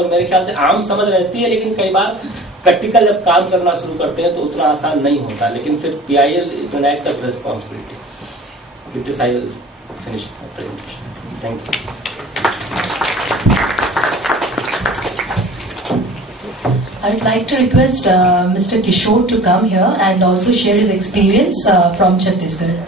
पर मेरे ख्याल से आम समझ रहती है, लेकिन कई बार प्रैक्टिकल जब काम करना शुरू करते हैं तो उतना आसान नहीं होता। लेकिन फिर PIL is an act of responsibility. With this I will finish my presentation. Thank you. I'd like to request Mr. Kishore to come here and also share his experience from Chhattisgarh.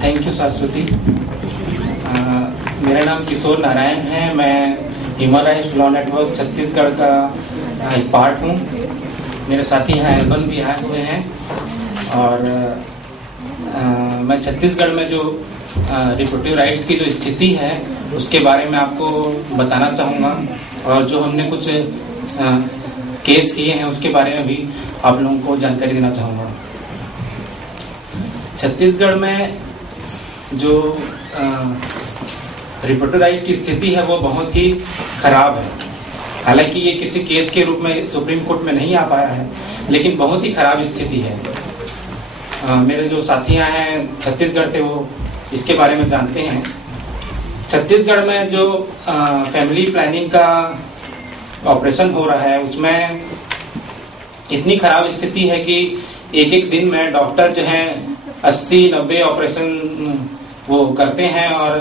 Thank you Saraswati. मेरा नाम किशोर नारायण है। मैं human rights law network Chhattisgarh का एक part हूँ। मेरे साथी यहाँ एल्बन भी आए हुए हैं और मैं छत्तीसगढ़ में जो रिप्रोडक्टिव राइट्स की जो स्थिति है उसके बारे में आपको बताना चाहूँगा और जो हमने कुछ केस किए हैं उसके बारे में भी आप लोगों को जानकारी देना चाहूँगा। छत्तीसगढ़ में जो रिप्रोडक्टिव राइट्स की स्थिति है वो बहुत ही खराब है। हालांकि ये किसी केस के रूप में सुप्रीम कोर्ट में नहीं आ पाया है, लेकिन बहुत ही खराब स्थिति है। मेरे जो साथियां हैं छत्तीसगढ़ से वो इसके बारे में जानते हैं। छत्तीसगढ़ में जो फैमिली प्लानिंग का ऑपरेशन हो रहा है उसमें इतनी खराब स्थिति है कि एक एक दिन में डॉक्टर जो है 80-90 ऑपरेशन वो करते हैं और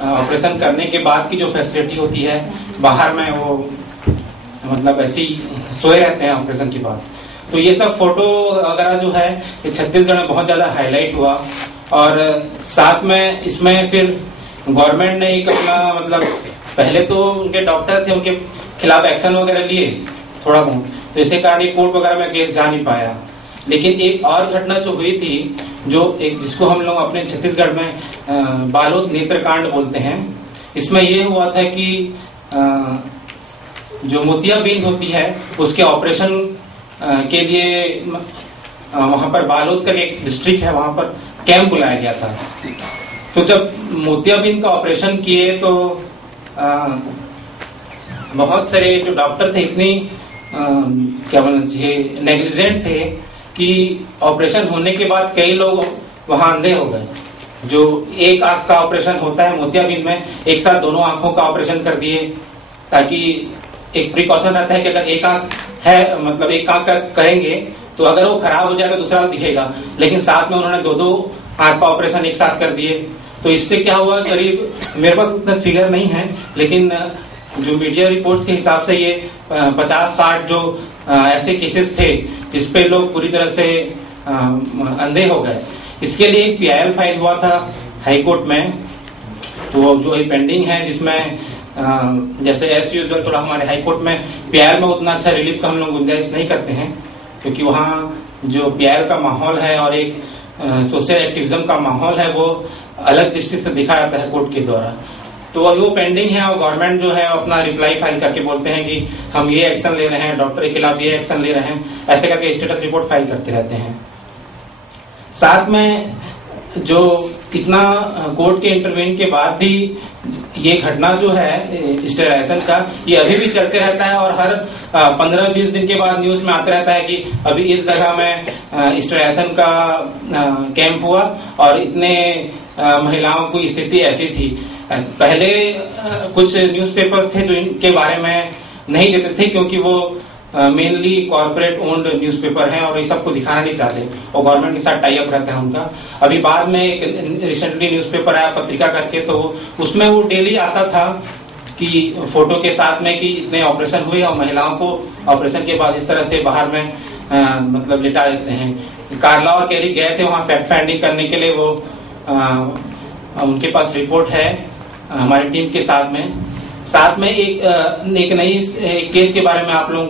ऑपरेशन करने के बाद की जो फैसिलिटी होती है बाहर में वो मतलब ऐसे ही सोए रहते हैं ऑपरेशन के बाद। तो ये सब फोटो वगैरह जो है ये छत्तीसगढ़ में बहुत ज्यादा हाईलाइट हुआ और साथ में इसमें फिर गवर्नमेंट ने एक अपना मतलब पहले तो उनके डॉक्टर थे उनके खिलाफ एक्शन वगैरह लिए थोड़ा बहुत, तो इसी कारण ये कोर्ट वगैरह में केस जा नहीं पाया। लेकिन एक और घटना जो हुई थी जो एक जिसको हम लोग अपने छत्तीसगढ़ में बालोद नेत्रकांड बोलते हैं, इसमें ये हुआ था कि जो मोतियाबिंद होती है उसके ऑपरेशन के लिए वहां पर बालोद का एक डिस्ट्रिक्ट है वहां पर कैंप बुलाया गया था। तो जब मोतियाबिंद का ऑपरेशन किए तो बहुत सारे जो डॉक्टर थे इतनी क्या बोलना चाहिए नेग्लिजेंट थे कि ऑपरेशन होने के बाद कई लोग वहां अंधे हो गए। जो एक आंख का ऑपरेशन होता है मोतियाबिंद में एक साथ दोनों आंखों का ऑपरेशन कर दिए, ताकि एक प्रिकॉशन रहता है कि अगर एक आंख है मतलब एक आंख का करेंगे तो अगर वो खराब हो जाएगा दूसरा दिखेगा, लेकिन साथ में उन्होंने दो आंख का ऑपरेशन एक साथ कर दिए। तो इससे क्या हुआ, करीब मेरे पास उतना फिगर नहीं है लेकिन जो मीडिया रिपोर्ट्स के हिसाब से ये 50-60 जो ऐसे केसेस थे जिसपे लोग पूरी तरह से अंधे हो गए। इसके लिए एक PIL फाइल हुआ था हाई कोर्ट में, तो जो ये पेंडिंग है जिसमें जैसे एज यूजुअल थोड़ा हमारे हाई कोर्ट में PIL में उतना अच्छा रिलीफ का हम लोग गुंजाइश नहीं करते हैं, क्योंकि वहाँ जो PIL का माहौल है और एक सोशल एक्टिविज्म का माहौल है वो अलग दृष्टि से दिखा जाता है कोर्ट के द्वारा। तो अभी वो पेंडिंग है और गवर्नमेंट जो है अपना रिप्लाई फाइल करके बोलते हैं कि हम ये एक्शन ले रहे हैं, डॉक्टर के खिलाफ ये एक्शन ले रहे हैं, ऐसे करके स्टेटस रिपोर्ट फाइल करते रहते हैं। साथ में जो इतना कोर्ट के इंटरवेन के बाद भी ये घटना जो है स्टेरिलाइजेशन का ये अभी भी चलते रहता है और हर 15-20 दिन के बाद न्यूज में आता रहता है कि अभी इस जगह में स्टेरिलाइजेशन का कैंप हुआ और इतने महिलाओं की स्थिति ऐसी थी। पहले कुछ न्यूज़पेपर्स थे जो इनके बारे में नहीं देते थे क्योंकि वो मेनली कॉर्पोरेट ओन्ड न्यूज़पेपर हैं और ये सबको दिखाना नहीं चाहते और गवर्नमेंट के साथ टाई अप रहता है उनका। अभी बाद में रिसेंटली न्यूज़पेपर आया पत्रिका करके, तो उसमें वो डेली आता था कि फोटो के साथ में कि इतने ऑपरेशन हुए और महिलाओं को ऑपरेशन के बाद इस तरह से बाहर में मतलब लिटा देते हैं। कार्ला और केरी गए थे वहां फैक्ट फाइंडिंग करने के लिए, वो उनके पास रिपोर्ट है हमारी टीम के साथ में एक नई केस के बारे में आप लोगों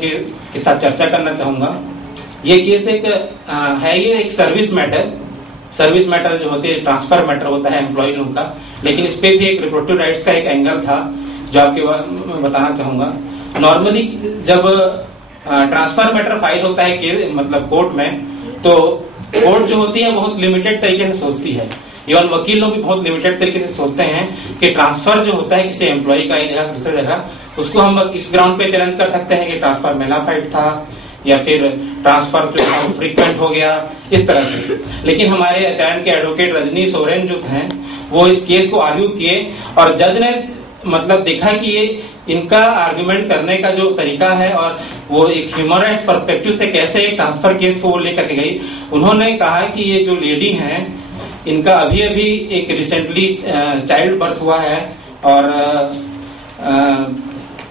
के साथ चर्चा करना चाहूंगा। ये केस ये एक सर्विस मैटर जो होते हैं ट्रांसफर मैटर होता है एम्प्लॉय लोगों का, लेकिन इस पे भी एक रिप्रोडक्टिव राइट्स का एक एंगल था जो आपके बताना चाहूंगा। नॉर्मली जब ट्रांसफर मैटर फाइल होता है मतलब कोर्ट में, तो कोर्ट जो होती है बहुत लिमिटेड तरीके से सोचती है, इवन वकील लोग भी बहुत लिमिटेड तरीके से सोचते हैं कि ट्रांसफर जो होता है किसी एम्प्लॉय का एक जगह से दूसरी जगह, उसको हम इस ग्राउंड पे चैलेंज कर सकते हैं कि ट्रांसफर मेलाफाइड था या फिर ट्रांसफर जो था फ्रीक्वेंट हो गया, इस तरह से। लेकिन हमारे एचआरएन के एडवोकेट रजनी सोरेन जो थे वो इस केस को आर्ग्यू किए और जज ने मतलब देखा कि ये इनका आर्ग्यूमेंट करने का जो तरीका है और वो एक ह्यूमन राइट्स पर्सपेक्टिव से कैसे एक ट्रांसफर केस को वो लेकर के गई। उन्होंने कहा कि ये जो लेडी हैं इनका अभी अभी एक रिसेंटली चाइल्ड बर्थ हुआ है और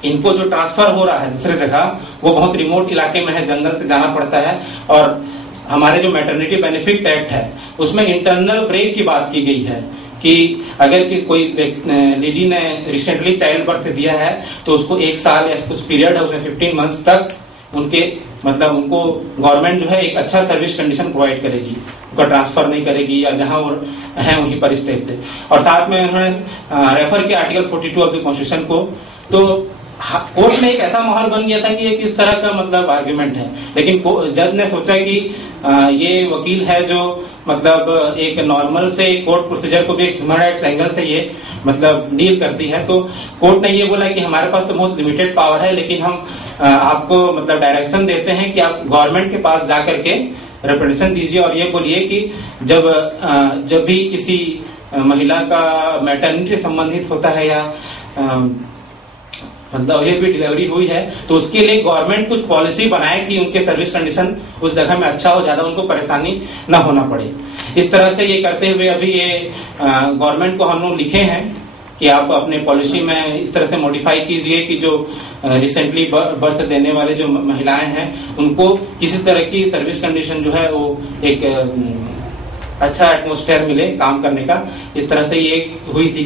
इनको जो ट्रांसफर हो रहा है दूसरे जगह वो बहुत रिमोट इलाके में है, जंगल से जाना पड़ता है। और हमारे जो मैटरनिटी बेनिफिट एक्ट है उसमें इंटरनल ब्रेक की बात की गई है कि अगर कि कोई लेडी ने रिसेंटली चाइल्ड बर्थ दिया है तो उसको 1 साल या कुछ पीरियड है उसमें 15 मंथ्स तक उनके मतलब उनको गवर्नमेंट जो है एक अच्छा सर्विस कंडीशन प्रोवाइड करेगी, उनका ट्रांसफर नहीं करेगी या जहां वो है वहीं पर स्टे थे। और साथ में उन्होंने रेफर किया आर्टिकल 42 ऑफ द कॉन्स्टिट्यूशन को। तो कोर्ट में एक ऐसा माहौल बन गया था कि ये किस तरह का मतलब आर्ग्यूमेंट है, लेकिन जज ने सोचा कि ये वकील है जो मतलब एक नॉर्मल से कोर्ट प्रोसीजर को भी एक ह्यूमन राइट्स एंगल से ये मतलब डील करती है। तो कोर्ट ने ये बोला कि हमारे पास तो बहुत लिमिटेड पावर है, लेकिन हम आपको मतलब डायरेक्शन देते हैं कि आप गवर्नमेंट के पास जाकर के रिप्रेजेंटेशन दीजिए और ये बोलिए कि जब भी किसी महिला का मैटरनिटी संबंधित होता है या मतलब ये भी डिलीवरी हुई है तो उसके लिए गवर्नमेंट कुछ पॉलिसी बनाए कि उनके सर्विस कंडीशन उस जगह में अच्छा हो, ज्यादा उनको परेशानी न होना पड़े। इस तरह से ये करते हुए अभी ये गवर्नमेंट को हम लोग लिखे हैं कि आप अपने पॉलिसी में इस तरह से मॉडिफाई कीजिए कि जो रिसेंटली बर्थ देने वाले जो महिलाएं हैं उनको किसी तरह की सर्विस कंडीशन जो है वो एक अच्छा एटमोस्फेयर मिले काम करने का। इस तरह से ये हुई थी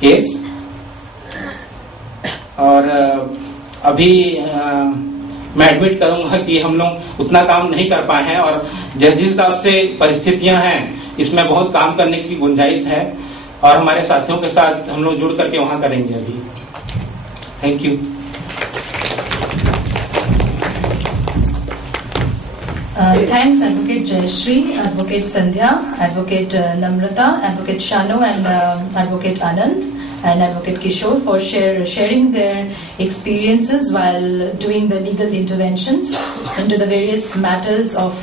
केस। और अभी मैं एडमिट करूंगा कि हम लोग उतना काम नहीं कर पाए हैं और जिस हिसाब से परिस्थितियां हैं इसमें बहुत काम करने की गुंजाइश है और हमारे साथियों के साथ हम लोग जुड़ करके वहां करेंगे अभी। Thank you. Thanks, Advocate Jayashree, Advocate Sandhya, Advocate Namrata, Advocate Shanu, and Advocate Anand, and Advocate Kishore for sharing their experiences while doing the legal interventions into the various matters of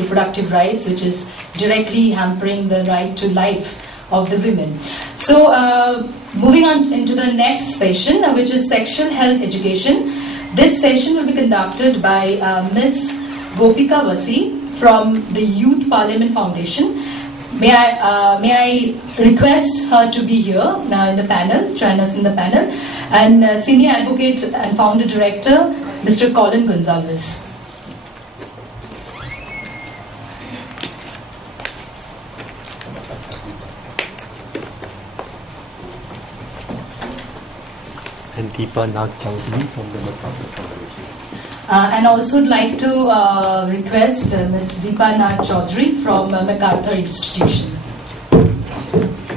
reproductive rights, which is directly hampering the right to life of the women. So, moving on into the next session, which is sexual health education. This session will be conducted by Ms. Gopika Vasi from the Youth Parliament Foundation. May I request her to be here in the panel, join us in the panel, and Senior Advocate and Founder Director, Mr. Colin Gonzalez. And Deepa Nag Chowdhury from the MacArthur Foundation. And also would like to request Ms. Deepa Nag Chaudhary from MacArthur Institution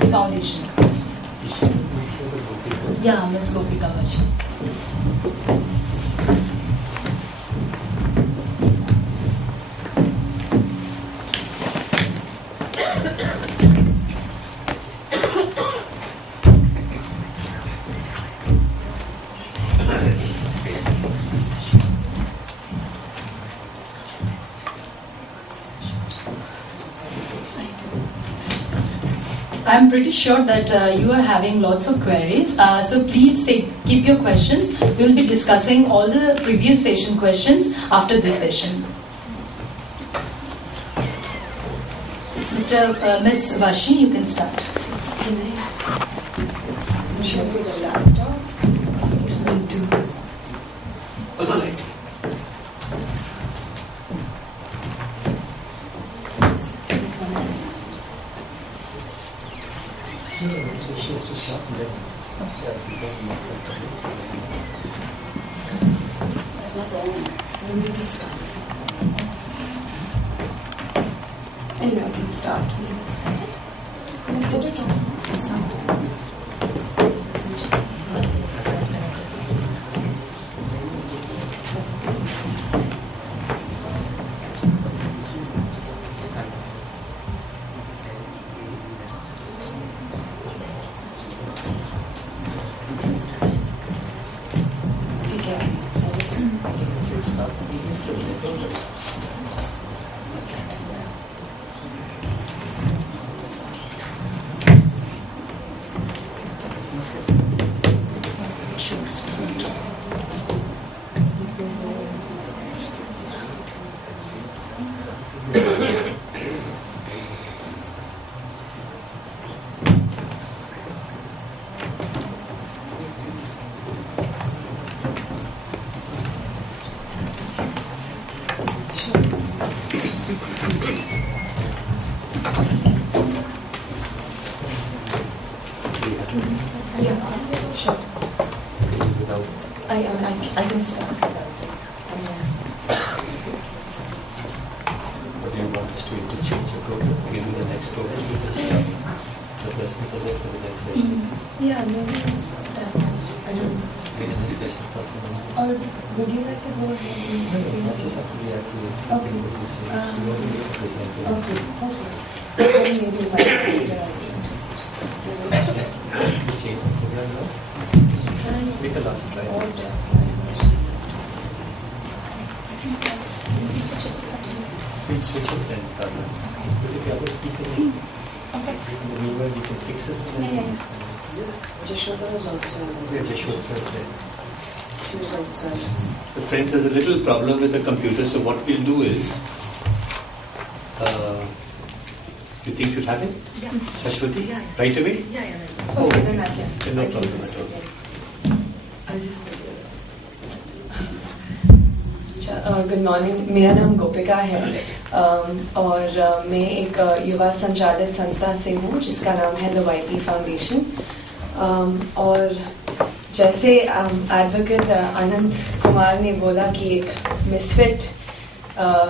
Foundation. Yeah, Ms. Gopika Vasi. I'm pretty sure that you are having lots of queries, so please keep your questions. We'll be discussing all the previous session questions after this session. Ms. Vashi, you can start. Anyway, I can start. Yeah, sure. Without I can start. do you want us to interchange your program? Give me the next program because the person for the next session. Yeah, maybe I don't know. Maybe the next session possible. Or would you like to go ahead? Not just have to react to it. Okay. What you say. You want to present it. Okay. Then maybe my computer I can Change the program now. Make a last try. We'll switch it then, Sarna. If the other speaker in the meanwhile, we can fix it. Jashwata was also. Yeah, Jashwata's there. She was also. So friends, there's a little problem with the computer, so what we'll do is, you think you'll have it? Yeah. Shashwati? Yeah. Right away? Yeah, yeah. Right. Oh, Okay, then I can. No I can problem just- at all. I'll just put it. Good morning, मेरा नाम गोपिका है और मैं एक युवा संचालित संस्था से हूँ जिसका नाम है द वाईटी फाउंडेशन। और जैसे एडवोकेट अनंत कुमार ने बोला कि एक मिसफिट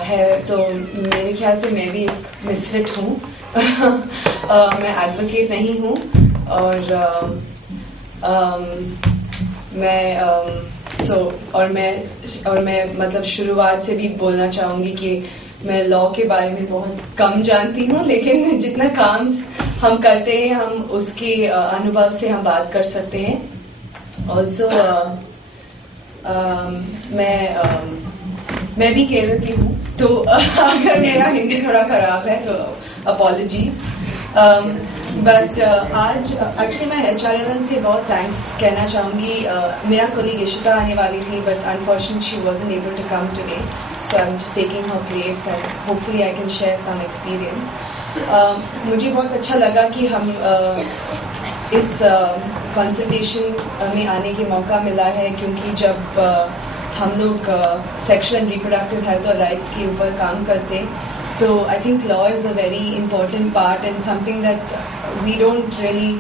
है, तो मेरे ख्याल से मैं भी एक मिसफिट हूँ। मैं एडवोकेट नहीं हूँ और मैं मतलब शुरुआत से भी बोलना चाहूंगी कि मैं लॉ के बारे में बहुत कम जानती हूँ, लेकिन जितना काम हम करते हैं हम उसके अनुभव से हम बात कर सकते हैं। ऑल्सो मैं भी केरल की हूँ, तो अगर मेरा हिंदी थोड़ा खराब है तो अपॉलॉजीज। बट आज एक्चुअली मैं HRLN से बहुत थैंक्स कहना चाहूँगी। मेरा कोलीग इशिता आने वाली थी, but unfortunately she wasn't able to come today, so I am just taking her place and hopefully I can share some experience. मुझे बहुत अच्छा लगा कि हम इस कंसल्टेशन में आने के मौका मिला है, क्योंकि जब हम लोग सेक्सुअल एंड रिप्रोडक्टिव हेल्थ और राइट्स के ऊपर काम करते, तो I think law is a very important part and something that we don't really